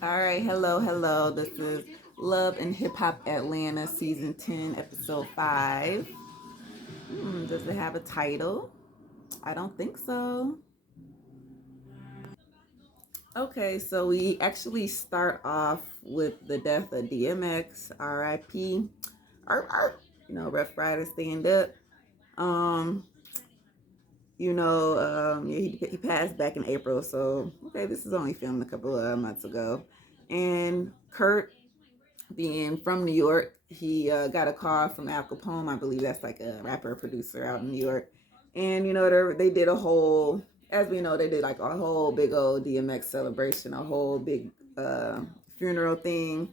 All right, hello. This is Love and Hip Hop Atlanta, Season 10, Episode 5. Does it have a title? I don't think so. Okay, so we actually start off with the death of DMX, RIP. Rough Rider stand up. Um, yeah, he passed back in April, so okay, this is only filmed a couple of months ago. And Kurt, being from New York, he got a call from Al Capone. I believe that's like a rapper producer out in New York. And they did a whole, as we know, they did like a whole big old DMX celebration, a whole big uh, funeral thing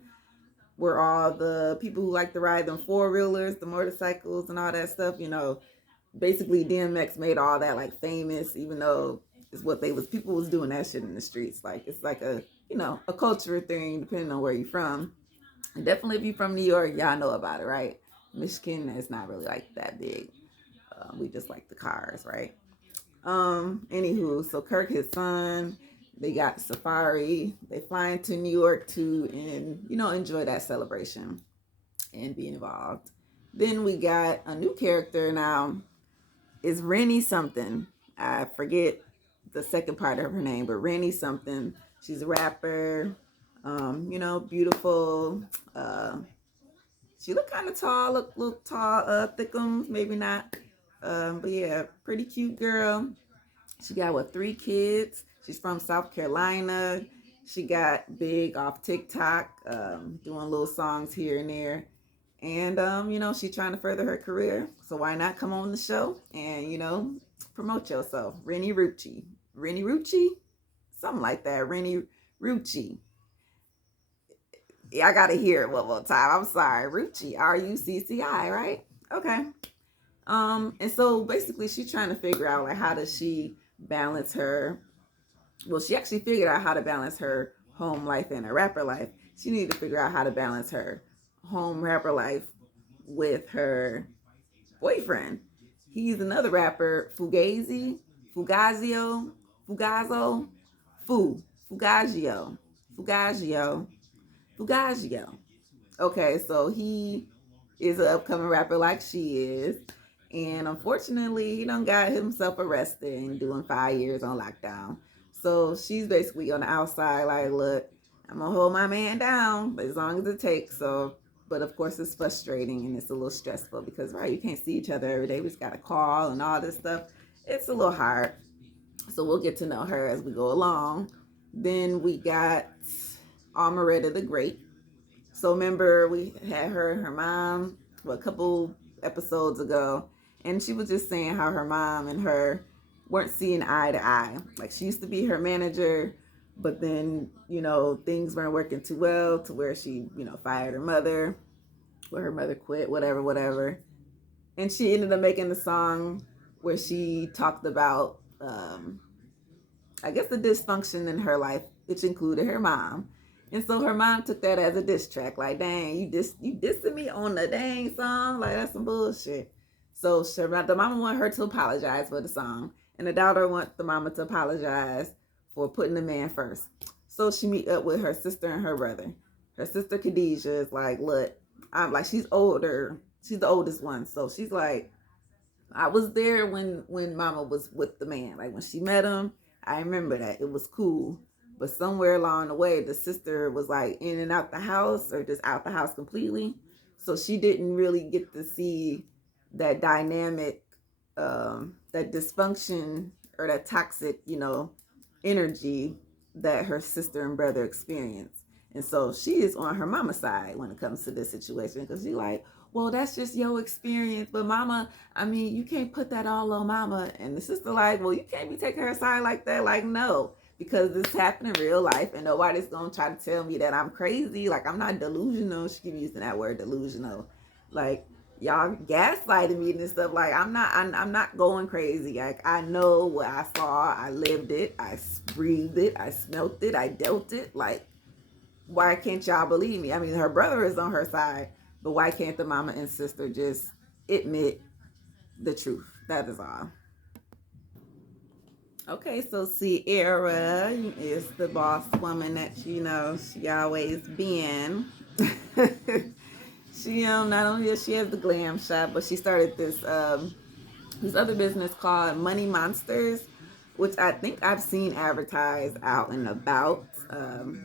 where all the people who like to ride them four wheelers, the motorcycles, and all that stuff, basically DMX made all that like famous, even though it's what they was people was doing that shit in the streets. Like it's like a culture thing depending on where you're from. And definitely if you're from New York, y'all know about it, right? Michigan is not really like that big. We just like the cars, right? Anywho, so Kirk, his son, they got Safari. They fly into New York to and enjoy that celebration and be involved. Then we got a new character now. Is Rennie something? I forget the second part of her name, but Rennie something. She's a rapper. Beautiful. She looked kind of tall, look tall, thickums, maybe not. But yeah, pretty cute girl. She got what, 3 kids. She's from South Carolina. She got big off TikTok, doing little songs here and there. And she's trying to further her career. So why not come on the show and promote yourself? Rennie Rucci. Rennie Rucci? Something like that. Rennie Rucci. Yeah, I gotta hear it one more time. I'm sorry. Rucci. Rucci, right? Okay. And so basically she's trying to figure out like how does she balance her, well, she actually figured out how to balance her home life and her rapper life. She needed to figure out how to balance her home rapper life with her boyfriend. He's another rapper, Fugazio, Fugazo, Fu, Fugazio, Fugazio, Fugazio. Okay, so he is an upcoming rapper like she is. And unfortunately, he done got himself arrested and doing 5 years on lockdown. So she's basically on the outside, like, look, I'm gonna hold my man down as long as it takes. So, but of course, it's frustrating and it's a little stressful because, right, you can't see each other every day. We just got to call and all this stuff. It's a little hard. So we'll get to know her as we go along. Then we got Amaretta the Great. So remember we had her and her mom a couple episodes ago, and she was just saying how her mom and her weren't seeing eye to eye. Like she used to be her manager, but then things weren't working too well to where she fired her mother, or her mother quit, whatever. And she ended up making the song where she talked about I guess the dysfunction in her life, which included her mom. And so her mom took that as a diss track, like, dang, you dissing me on the dang song, like that's some bullshit. So the mama wanted her to apologize for the song, and the daughter wants the mama to apologize for putting the man first. So she meet up with her sister and her brother. Her sister Khadijah is like, look, I'm like, she's older, she's the oldest one, so she's like, I was there when Mama was with the man. Like when she met him, I remember that it was cool. But somewhere along the way, the sister was like in and out the house, or just out the house completely. So she didn't really get to see that dynamic, that dysfunction or that toxic, energy that her sister and brother experienced. And so she is on her mama's side when it comes to this situation because she's like, well, that's just your experience. But mama, I mean, you can't put that all on mama. And the sister like, well, you can't be taking her side like that. Like, no, because this happened in real life and nobody's going to try to tell me that I'm crazy. Like, I'm not delusional. She keep using that word delusional. Like, y'all gaslighting me and stuff. Like, I'm not going crazy. Like, I know what I saw. I lived it. I breathed it. I smelt it. I dealt it. Like, why can't y'all believe me? I mean, her brother is on her side, but why can't the mama and sister just admit the truth? That is all. Okay, so Sierra is the boss woman that she always been. She not only does she has the glam shop, but she started this other business called Money Monsters, which I think I've seen advertised out and about.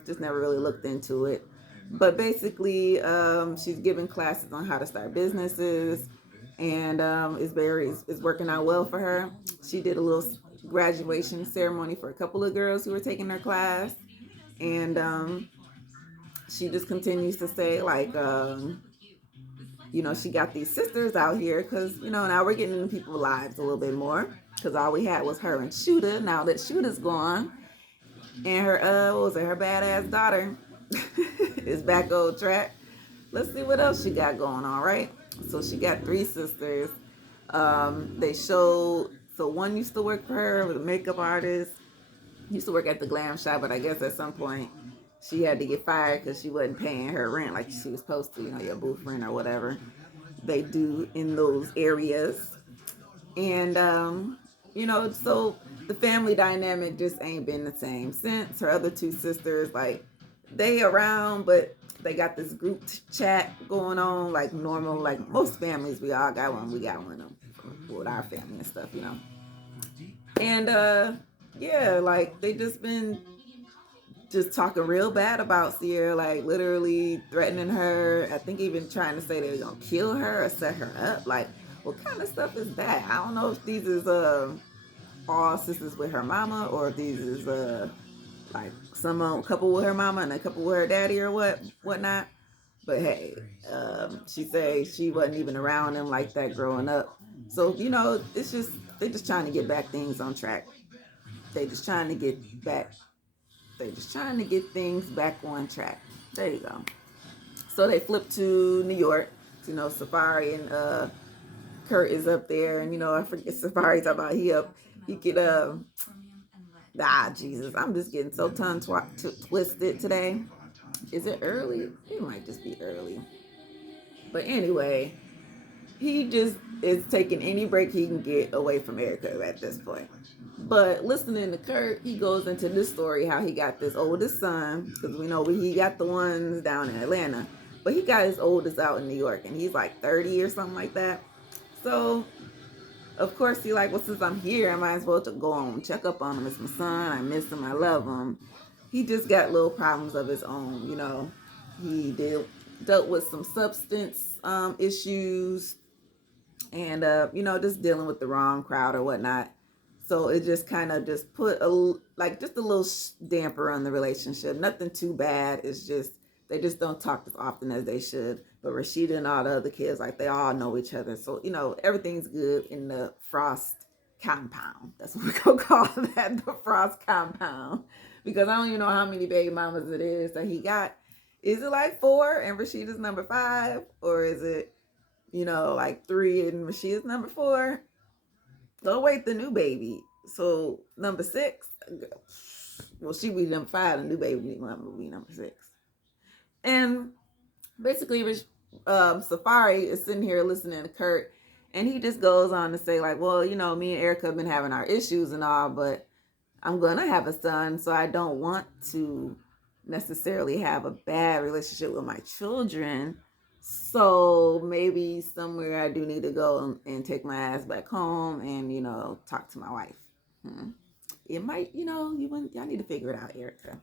Just never really looked into it. But basically, she's giving classes on how to start businesses, and it's working out well for her. She did a little graduation ceremony for a couple of girls who were taking her class, and she just continues to say like she got these sisters out here because, now we're getting into people's lives a little bit more because all we had was her and Shooter. Now that Shooter's gone and her, what was it, her badass daughter is back on track. Let's see what else she got going on, right? So she got three sisters. They showed, so one used to work for her, was a makeup artist, used to work at the glam shop, but I guess at some point she had to get fired because she wasn't paying her rent like she was supposed to, your booth rent or whatever they do in those areas. And, so the family dynamic just ain't been the same since. Her other two sisters, like, they around, but they got this group chat going on like normal, like most families. We all got one. We got one with our family and stuff. And, yeah, like, they just been just talking real bad about Sierra, like literally threatening her. I think even trying to say they're gonna kill her or set her up. Like, what kind of stuff is that? I don't know if these is all sisters with her mama or if these is like some couple with her mama and a couple with her daddy or whatnot. But hey, she say she wasn't even around them like that growing up. So it's just they just trying to get back things on track. They just trying to get back they're just trying to get things back on track. There you go. So they flipped to New York. Safari and Kurt is up there, and I forget Safari's about he could Jesus, I'm just getting so twisted today. Is it early? It might just be early. But anyway, he just is taking any break he can get away from Erica at this point. But listening to Kurt, he goes into this story how he got this oldest son, because we know he got the ones down in Atlanta, but he got his oldest out in New York, and he's like 30 or something like that. So of course he like, well, since I'm here, I might as well to go on check up on him. It's my son. I miss him. I love him. He just got little problems of his own. He dealt with some substance issues and just dealing with the wrong crowd or whatnot. So it just kind of just put just a little damper on the relationship. Nothing too bad. It's just they just don't talk as often as they should. But Rashida and all the other kids, like, they all know each other, so everything's good in the Frost compound. That's what we're gonna call that, the Frost compound, because I don't even know how many baby mamas it is that he got. Is it like 4 and Rashida's number 5, or is it like 3 and Rashida's number 4? Oh wait, the new baby. So number 6. Well, she be number 5. The new baby will be number 6. And basically, Safari is sitting here listening to Kurt, and he just goes on to say like, well, me and Erica have been having our issues and all, but I'm gonna have a son, so I don't want to necessarily have a bad relationship with my children. So maybe somewhere I do need to go and take my ass back home and talk to my wife. It might, y'all need to figure it out, Erica.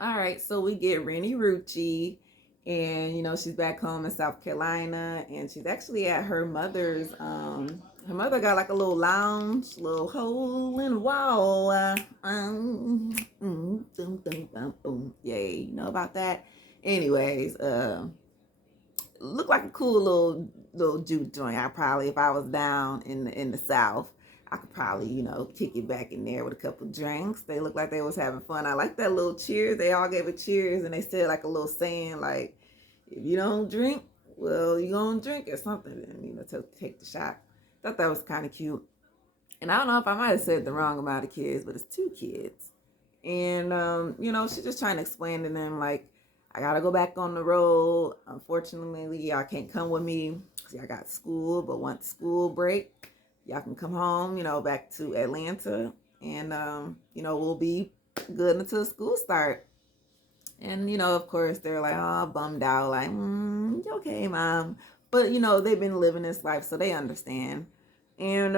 All right, so we get Rennie Rucci, and she's back home in South Carolina, and she's actually at her mother's. Her mother got like a little lounge, little hole in the wall. Yay, you know about that. Anyways, looked like a cool little juke joint. I probably, if I was down in the South, I could probably, kick it back in there with a couple drinks. They looked like they was having fun. I like that little cheers. They all gave a cheers, and they said like a little saying like, if you don't drink, well, you gonna drink or something, and to take the shot. Thought that was kind of cute. And I don't know if I might have said the wrong amount of kids, but it's 2 kids. And she's just trying to explain to them like, I gotta go back on the road. Unfortunately, y'all can't come with me because I got school. But once school break, y'all can come home, back to Atlanta, and we'll be good until school start. And of course, they're like, oh, bummed out, like, okay, mom. But they've been living this life, so they understand. And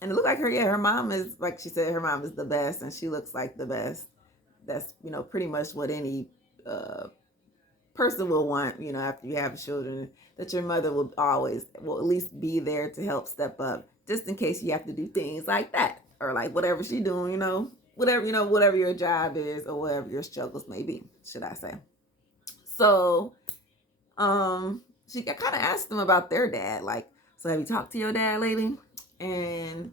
it looked like her mom is, like she said, her mom is the best, and she looks like the best. That's pretty much what any person will want, after you have children, that your mother will at least be there to help step up, just in case you have to do things like that, or like whatever she's doing, whatever your job is, or whatever your struggles may be, should I say. So she kind of asked them about their dad, like, so have you talked to your dad lately? And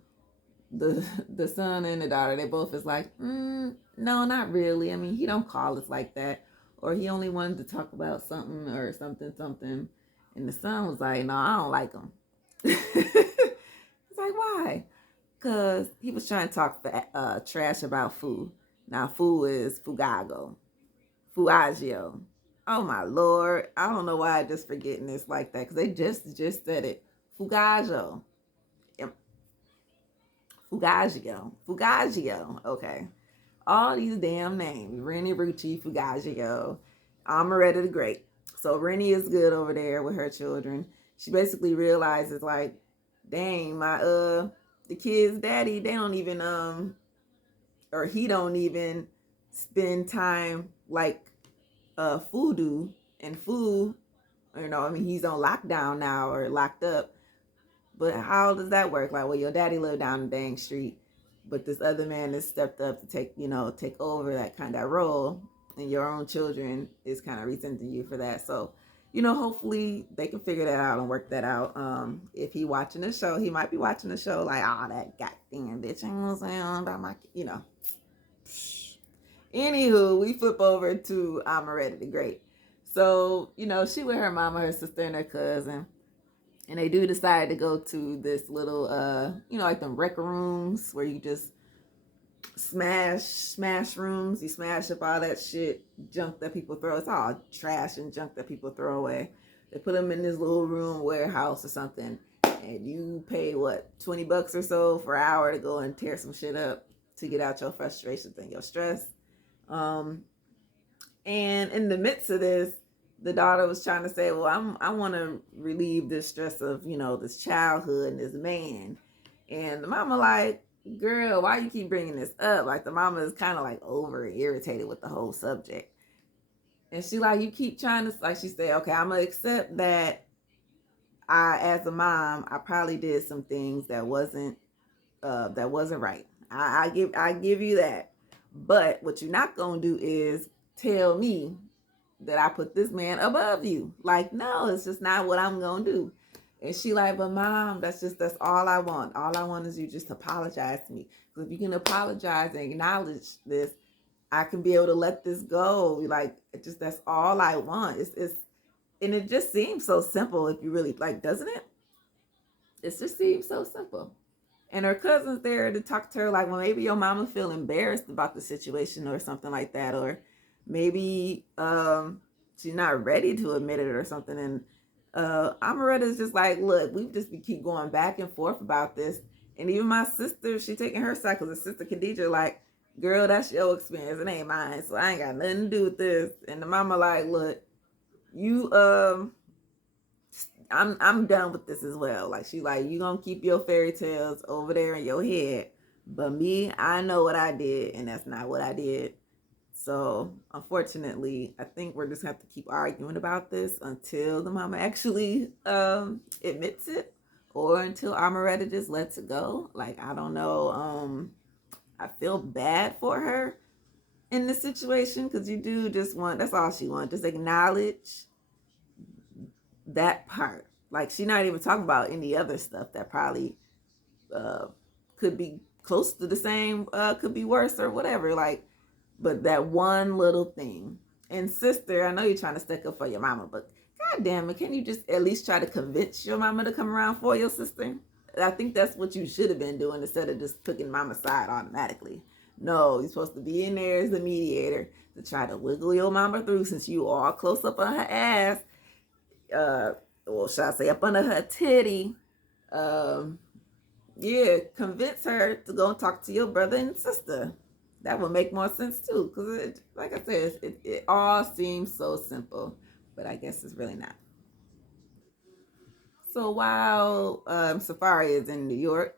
the son and the daughter, they both is like, no, not really. I mean, he don't call us like that, or he only wanted to talk about something or something. And the son was like, no, I don't like him. It's like, why? Because he was trying to talk trash about Fu. Now, Fu is Fugago. Fuagio. Oh, my Lord. I don't know why I just forgetting this like that, because they just said it. Fugaggio. Fugaggio. Okay. All these damn names. Rennie, Rucci, Fugaggio. Amaretta the Great. So Rennie is good over there with her children. She basically realizes, like, dang, the kid's daddy, they don't even or he don't even spend time like Fu do. And Fu, I mean, he's on lockdown now, or locked up. But how does that work? Like, well, your daddy lived down the dang street, but this other man has stepped up to take over that kind of role, and your own children is kind of resenting you for that. So, hopefully they can figure that out and work that out. If he watching the show, he might be watching the show like, oh, that goddamn bitch, I ain't saying about my, Anywho, we flip over to Amaretta the Great. So, she with her mama, her sister, and her cousin. And they do decide to go to this little, like them wrecker rooms where you just smash rooms. You smash up all that shit, junk that people throw. It's all trash and junk that people throw away. They put them in this little room warehouse or something. And you pay, $20 or so for an hour to go and tear some shit up to get out your frustrations and your stress. And in the midst of this, the daughter was trying to say, well, I want to relieve this stress of, this childhood and this man. And the mama like, girl, why you keep bringing this up? Like, the mama is kind of like over irritated with the whole subject. And she like, you keep trying to, like she said, okay, I'm going to accept that as a mom, I probably did some things that wasn't right. I give you that. But what you're not going to do is tell me that I put this man above you. Like, no, it's just not what I'm going to do. And she like, but mom, that's all I want. All I want is you just to apologize to me. Because if you can apologize and acknowledge this, I can be able to let this go. Like, that's all I want. And it just seems so simple if you really, like, doesn't it? It just seems so simple. And her cousin's there to talk to her, like, well, maybe your mama feel embarrassed about the situation or something like that. Or maybe she's not ready to admit it or something. And Amaretta's just like, look, we just keep going back and forth about this. And even my sister, she taking her side, because her sister Khadija like, girl, that's your experience, it ain't mine, so I ain't got nothing to do with this. And the mama like, look, you I'm done with this as well. Like, she like, you gonna keep your fairy tales over there in your head, but me, I know what I did, and that's not what I did. So unfortunately, I think we're just gonna have to keep arguing about this until the mama actually admits it, or until Amaretta just lets it go. Like, I don't know. I feel bad for her in this situation, because you do just want, that's all she wants, just acknowledge that part. Like, she's not even talking about any other stuff that probably could be close to the same, could be worse or whatever. Like, but that one little thing. And sister, I know you're trying to stick up for your mama, but god damn it, can you just at least try to convince your mama to come around for your sister? I think that's what you should have been doing, instead of just taking mama's side automatically. No, you're supposed to be in there as the mediator to try to wiggle your mama through, since you all close up on her ass. Well, should I say up under her titty? Um, yeah, convince her to go and talk to your brother and sister. That would make more sense too, because like I said, it all seems so simple, but I guess it's really not. So while Safari is in New York,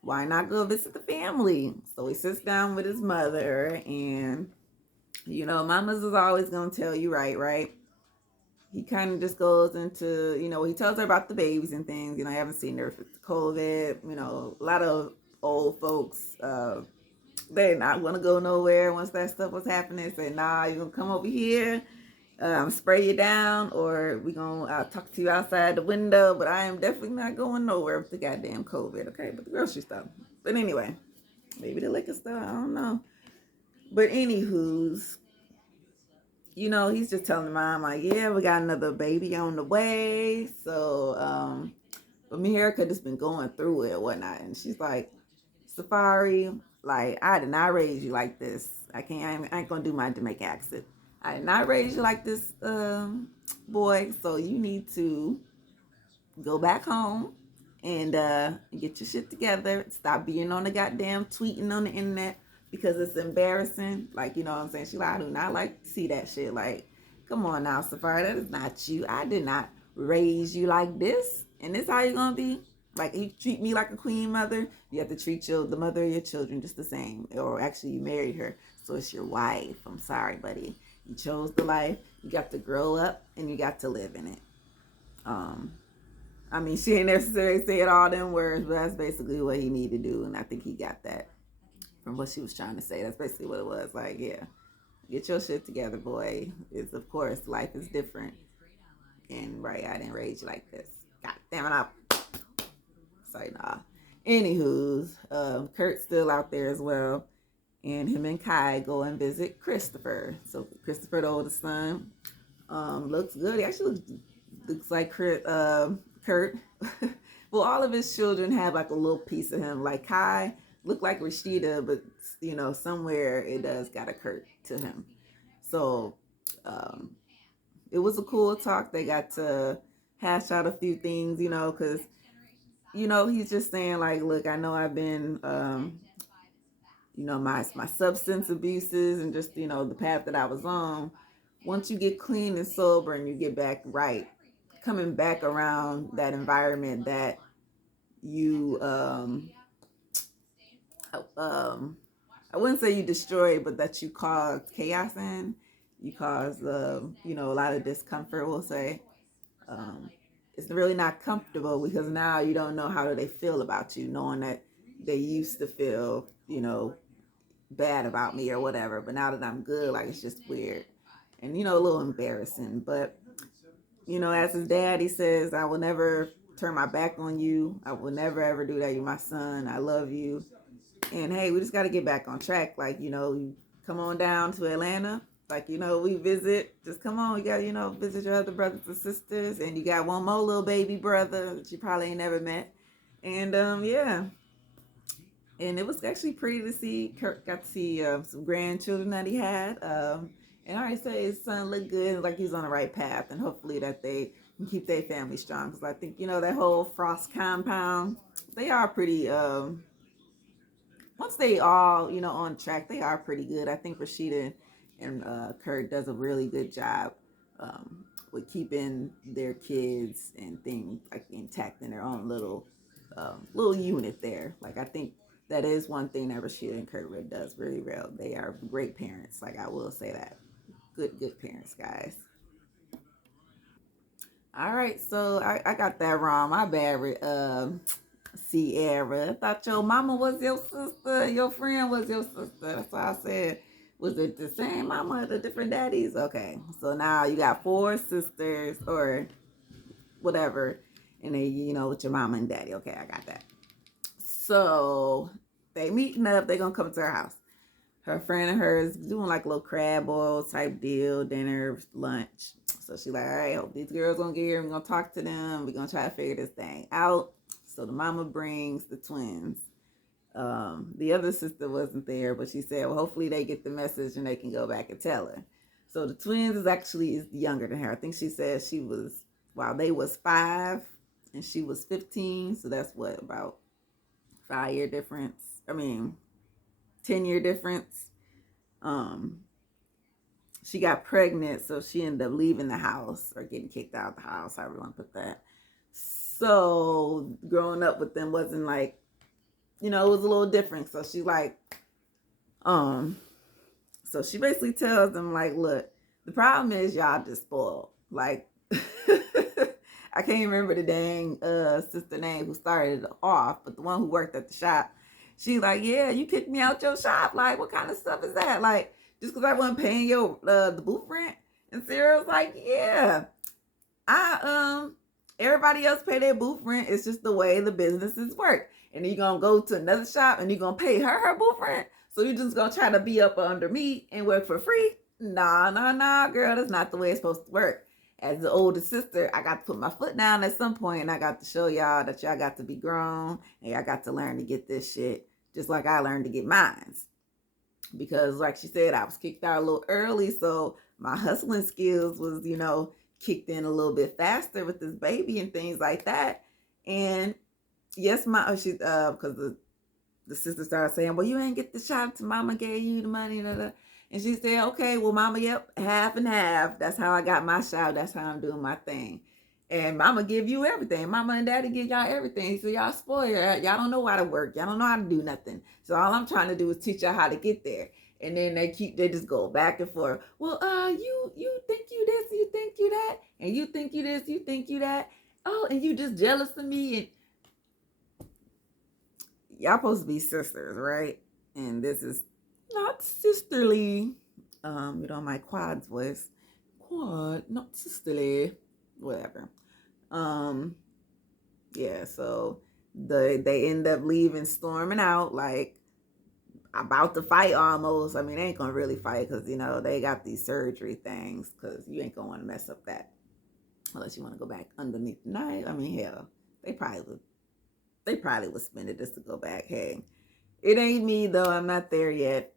why not go visit the family? So he sits down with his mother, and mamas is always gonna tell you right, right? He kind of just goes into, he tells her about the babies and things. I haven't seen her for COVID. A lot of old folks, they're not gonna go nowhere once that stuff was happening. Say, nah, you're gonna come over here, spray you down, or we gonna talk to you outside the window. But I am definitely not going nowhere with the goddamn COVID. Okay, but the grocery store. But anyway, maybe the liquor store. I don't know. But anywho's, he's just telling the mom like, yeah, we got another baby on the way. So, but me and Erica just been going through it and whatnot, and she's like, Safari, like I did not raise you like this. I ain't gonna do my Jamaican accent. I did not raise you like this, boy. So you need to go back home and get your shit together. Stop being on the goddamn tweeting on the internet because it's embarrassing. Like, you know what I'm saying? She like, I do not like to see that shit. Like, come on now, Safari, that is not you. I did not raise you like this. And this how you gonna be? Like, you treat me like a queen mother, you have to treat the mother of your children just the same. Or actually, you married her, so it's your wife. I'm sorry, buddy. You chose the life. You got to grow up and you got to live in it. Um, I mean, she ain't necessarily said all them words, but that's basically what he needed to do, and I think he got that from what she was trying to say. That's basically what it was. Like, yeah, get your shit together, boy. It's of course life is different, and right, I didn't raise you like this. God damn it, I say nah. Anywho's, Kurt's still out there as well, and him and Kai go and visit Christopher. So Christopher, the oldest son, looks good. He actually looks like Kurt. Well, all of his children have like a little piece of him. Like Kai looked like Rashida, but somewhere it does got a Kurt to him. So um, it was a cool talk. They got to hash out a few things, because he's just saying like, look, I know I've been my substance abuses and just the path that I was on. Once you get clean and sober and you get back right, coming back around that environment that you um I wouldn't say you destroyed, but that you caused chaos in, you caused a lot of discomfort, we'll say. um it's really not comfortable because now you don't know how do they feel about you, knowing that they used to feel bad about me or whatever, but now that I'm good, like it's just weird and a little embarrassing. But as his dad, he says, I will never turn my back on you. I will never ever do that. You're my son. I love you. And hey, we just got to get back on track. Like, you come on down to Atlanta. Like, we visit. Just come on. You got to, visit your other brothers and sisters. And you got one more little baby brother that you probably ain't never met. And yeah. And it was actually pretty to see. Kurt got to see some grandchildren that he had. And I already say his son looked good, like he's on the right path, and hopefully that they can keep their family strong. Because I think that whole Frost compound, they are pretty. Once they all on track, they are pretty good. I think Rashida and Kurt does a really good job with keeping their kids and things like intact in their own little unit there. Like I think that is one thing that Rashida and Kurt does very well. They are great parents. Like I will say that. Good parents, guys. All right, so I got that wrong. My bad, Sierra. I thought your mama was your sister. Your friend was your sister. That's why I said, was it the same mama or the different daddies? Okay, so now you got four sisters or whatever, and then with your mama and daddy. Okay, I got that. So they meeting up. They gonna come to her house. Her friend and hers doing like a little crab boil type deal, dinner, lunch. So she like, all right, hope these girls gonna get here. We're gonna talk to them. We're gonna try to figure this thing out. So the mama brings the twins. The other sister wasn't there, but she said, well, hopefully they get the message and they can go back and tell her. So the twins is younger than her. I think she said she was, while they was 5, and she was 15. So that's what, about 5-year difference. 10-year difference. She got pregnant, so she ended up leaving the house or getting kicked out of the house, however you want to put that. So growing up with them wasn't like, it was a little different. So she like, so she basically tells them like, look, the problem is y'all just spoiled. Like, I can't remember the dang sister name who started it off, but the one who worked at the shop, she's like, yeah, you kicked me out your shop. Like, what kind of stuff is that? Like, just because I wasn't paying your the booth rent? And Sarah's like, yeah, everybody else pay their booth rent. It's just the way the businesses work. And you're gonna go to another shop and you're gonna pay her booth rent. So you're just gonna try to be up under me and work for free? Nah, girl, that's not the way it's supposed to work. As the older sister, I got to put my foot down at some point, and I got to show y'all that y'all got to be grown and y'all got to learn to get this shit just like I learned to get mine. Because like she said, I was kicked out a little early, so my hustling skills was, kicked in a little bit faster with this baby and things like that. And yes, because the sister started saying, well, you ain't get the shot until mama gave you the money. And she said, okay, well, mama, yep, half and half. That's how I got my shot. That's how I'm doing my thing. And mama give you everything. Mama and daddy give y'all everything. So y'all spoiled. Y'all don't know how to work. Y'all don't know how to do nothing. So all I'm trying to do is teach y'all how to get there. And then they just go back and forth. Well, you think you this, you think you that, and you think you this, you think you that. Oh, and you just jealous of me. And y'all supposed to be sisters, right? And this is not sisterly. My quad's voice. Quad, not sisterly. Whatever. Yeah, so they end up leaving, storming out, like about to fight almost. They ain't gonna really fight because they got these surgery things, because you ain't gonna want to mess up that unless you want to go back underneath the knife. Hell, they probably would spend it just to go back. Hey, it ain't me though. I'm not there yet.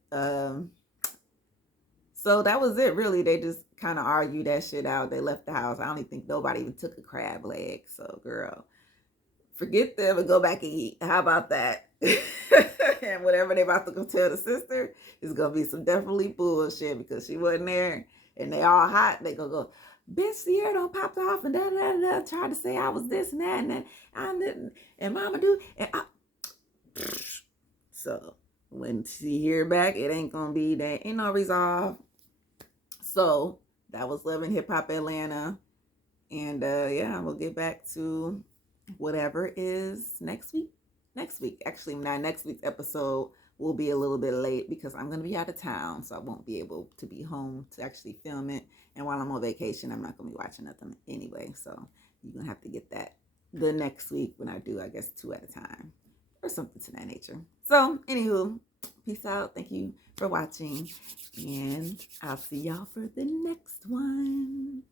So that was it, really. They just kind of argued that shit out. They left the house. I don't even think nobody even took a crab leg. So, girl, forget them and go back and eat. How about that? And whatever they about to go tell the sister is going to be some definitely bullshit, because she wasn't there. And they all hot. They going to go, bitch, Sierra don't popped off and da-da-da-da. Tried to say I was this and that and that. I didn't. And mama do. And So, when she hear back, it ain't going to be that. Ain't no resolve. So that was Love and Hip Hop Atlanta. And we'll get back to whatever is next week. Actually, next week's episode will be a little bit late because I'm going to be out of town. So I won't be able to be home to actually film it. And while I'm on vacation, I'm not going to be watching nothing anyway. So you're going to have to get that the next week when I do, I guess, 2 at a time or something to that nature. So anywho, peace out. Thank you for watching. And I'll see y'all for the next one.